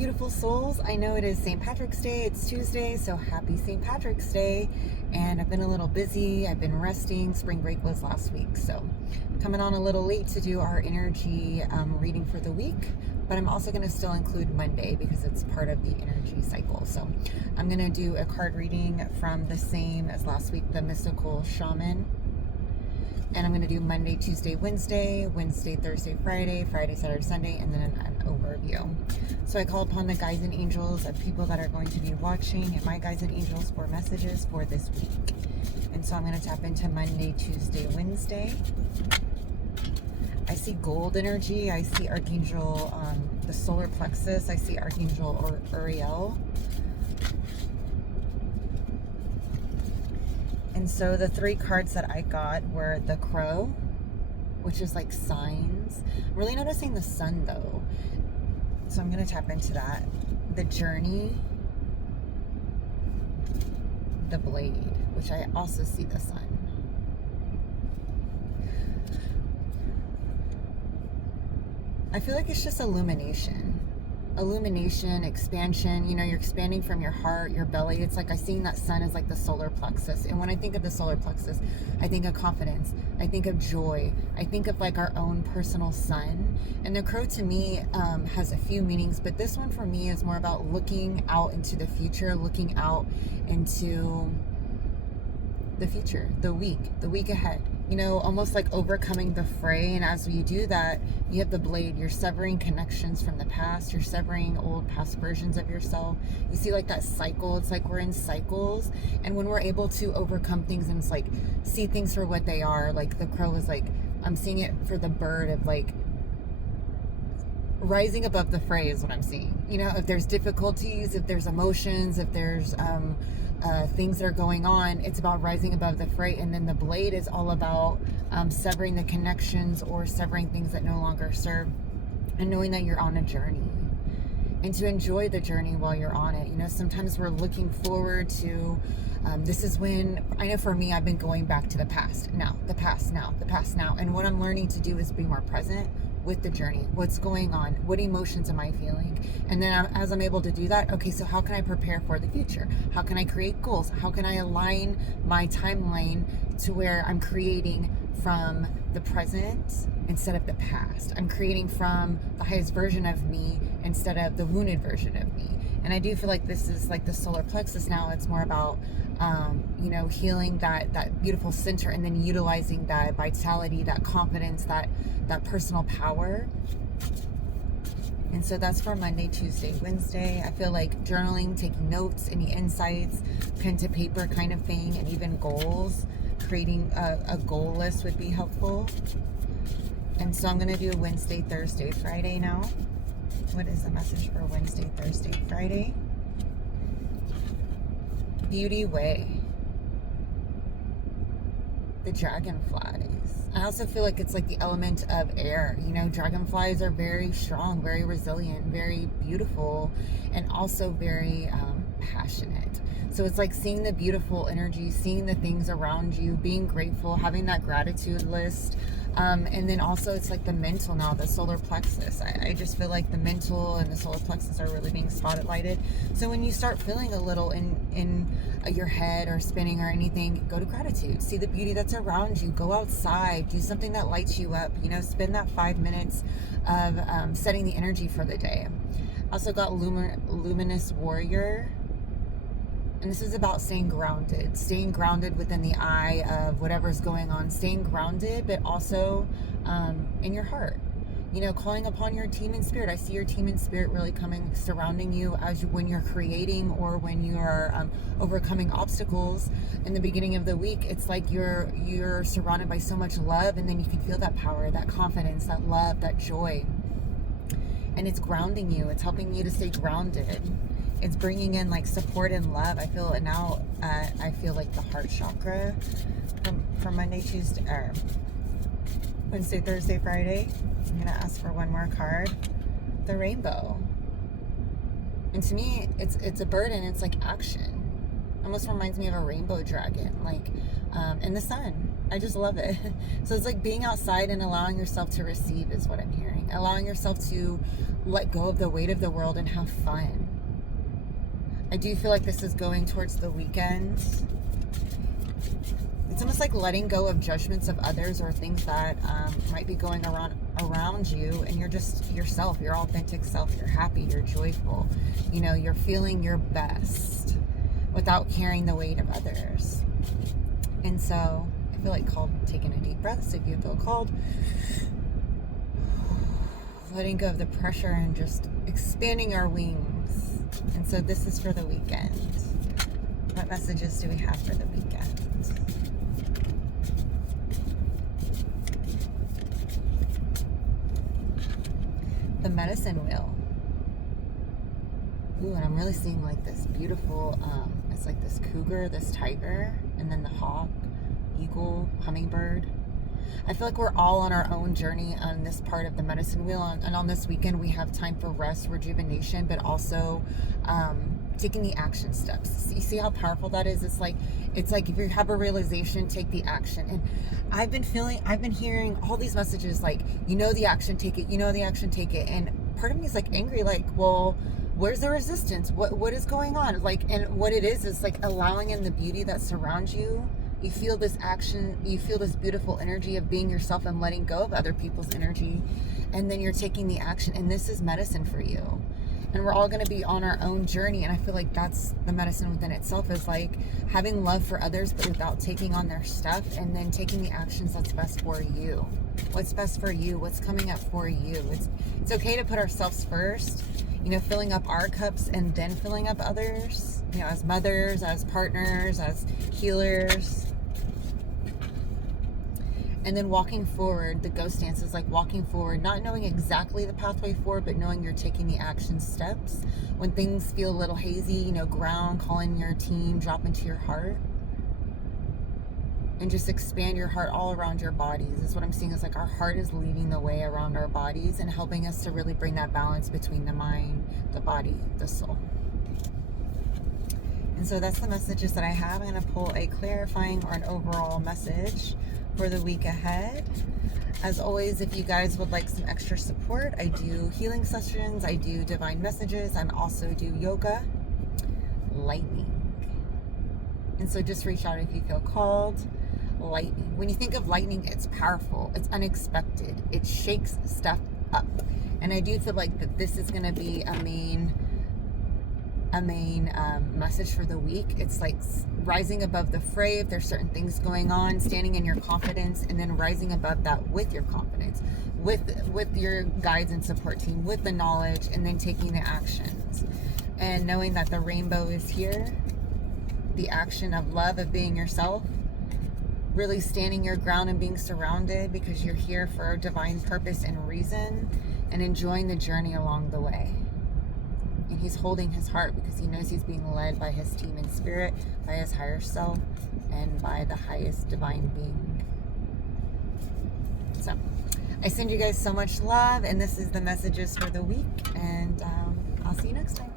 beautiful souls. I know it is St. Patrick's Day. It's Tuesday, so happy St. Patrick's Day. And I've been a little busy. I've been resting. Spring break was last week, so coming on a little late to do our energy reading for the week. But I'm also going to still include Monday because it's part of the energy cycle. So I'm going to do a card reading from the same as last week, the Mystical Shaman. And I'm going to do Monday, Tuesday, Wednesday, Thursday, Friday, Saturday, Sunday, and then an overview. So I call upon the guides and angels of people that are going to be watching and my guides and angels for messages for this week. And so I'm going to tap into Monday, Tuesday, Wednesday. I see gold energy. I see Archangel, the solar plexus. I see Archangel Uriel. And so the three cards that I got were the Crow, which is like signs. I'm really noticing the sun though. So I'm going to tap into that. The Journey. The Blade, which I also see the sun. I feel like it's just illumination. Illumination, expansion, you know, you're expanding from your heart, your belly. It's like I seen that sun as like the solar plexus. And when I think of the solar plexus, I think of confidence. I think of joy. I think of like our own personal sun. And the Crow to me has a few meanings, but this one for me is more about looking out into the future, looking out into the future, the week ahead. You know, almost like overcoming the fray. And as you do that, you have the blade. You're severing connections from the past. You're severing old past versions of yourself. You see like that cycle. It's like we're in cycles. And when we're able to overcome things and it's like see things for what they are, like the Crow is like, I'm seeing it for the bird of like rising above the fray is what I'm seeing. You know, if there's difficulties, if there's emotions, if there's things that are going on, it's about rising above the fray. And then the blade is all about severing the connections or severing things that no longer serve, and knowing that you're on a journey and to enjoy the journey while you're on it. You know, sometimes we're looking forward to this is when, I know for me, I've been going back to the past now. And what I'm learning to do is be more present with the journey. What's going on? What emotions am I feeling? And then as I'm able to do that, okay, so how can I prepare for the future? How can I create goals? How can I align my timeline to where I'm creating from the present instead of the past? I'm creating from the highest version of me instead of the wounded version of me. And I do feel like this is like the solar plexus now. It's more about, you know, healing that beautiful center and then utilizing that vitality, that confidence, that personal power. And so that's for Monday, Tuesday, Wednesday. I feel like journaling, taking notes, any insights, pen to paper kind of thing, and even goals, creating a goal list would be helpful. And so I'm going to do Wednesday, Thursday, Friday now. What is the message for Wednesday, Thursday, Friday? Beauty Way. The dragonflies. I also feel like it's like the element of air. You know, dragonflies are very strong, very resilient, very beautiful, and also very passionate. So it's like seeing the beautiful energy, seeing the things around you, being grateful, having that gratitude list. And then also it's like the mental now, the solar plexus. I just feel like the mental and the solar plexus are really being spotlighted. So when you start feeling a little in your head or spinning or anything, go to gratitude. See the beauty that's around you. Go outside. Do something that lights you up. You know, spend that 5 minutes of setting the energy for the day. Also got Luminous Warrior. And this is about staying grounded within the eye of whatever's going on, staying grounded, but also in your heart. You know, calling upon your team in spirit. I see your team in spirit really coming, surrounding you when you're creating or when you are overcoming obstacles in the beginning of the week. It's like you're surrounded by so much love, and then you can feel that power, that confidence, that love, that joy. And it's grounding you. It's helping you to stay grounded. It's bringing in like support and love. I feel it now. I feel like the heart chakra from Monday, Tuesday, or Wednesday, Thursday, Friday. I'm gonna ask for one more card. The rainbow. And to me, it's a bird and it's like action. Almost reminds me of a rainbow dragon, like in the sun. I just love it. So it's like being outside and allowing yourself to receive is what I'm hearing. allowing yourself to let go of the weight of the world and have fun. I do feel like this is going towards the weekend. It's almost like letting go of judgments of others or things that might be going around you, and you're just yourself, your authentic self. You're happy, you're joyful, you know, you're feeling your best without carrying the weight of others. And so I feel like called taking a deep breath. So if you feel called, letting go of the pressure and just expanding our wings. And so this is for the weekend. What messages do we have for the weekend? The medicine wheel. Ooh, and I'm really seeing like this beautiful, it's like this cougar, this tiger, and then the hawk, eagle, hummingbird. I feel like we're all on our own journey on this part of the medicine wheel, and on this weekend we have time for rest, rejuvenation, but also taking the action steps. You see how powerful that is? It's like if you have a realization, take the action. And I've been hearing all these messages like, you know the action, take it, you know the action, take it. And part of me is like angry, like, well, where's the resistance? What is going on? Like, and what it is like allowing in the beauty that surrounds you. You feel this action, you feel this beautiful energy of being yourself and letting go of other people's energy. And then you're taking the action, and this is medicine for you. And we're all going to be on our own journey. And I feel like that's the medicine within itself, is like having love for others, but without taking on their stuff, and then taking the actions that's best for you. What's best for you? What's coming up for you? It's okay to put ourselves first, you know, filling up our cups and then filling up others, you know, as mothers, as partners, as healers. And then walking forward, the ghost dance is like walking forward, not knowing exactly the pathway forward, but knowing you're taking the action steps. When things feel a little hazy, you know, ground, calling your team, drop into your heart. And just expand your heart all around your bodies. That's what I'm seeing, is like our heart is leading the way around our bodies and helping us to really bring that balance between the mind, the body, the soul. And so that's the messages that I have. I'm going to pull a clarifying or an overall message for the week ahead. As always, if you guys would like some extra support, I do healing sessions, I do divine messages, and also do yoga, lightning. And so just reach out if you feel called. Lightning. When you think of lightning, it's powerful, it's unexpected, it shakes stuff up. And I do feel like that this is going to be a main message for the week. It's like rising above the fray if there's certain things going on, standing in your confidence, and then rising above that with your confidence, with your guides and support team, with the knowledge, and then taking the actions and knowing that the rainbow is here. The action of love, of being yourself, really standing your ground and being surrounded because you're here for a divine purpose and reason, and enjoying the journey along the way. And he's holding his heart because he knows he's being led by his team in spirit, by his higher self, and by the highest divine being. So I send you guys so much love, and this is the messages for the week, and I'll see you next time.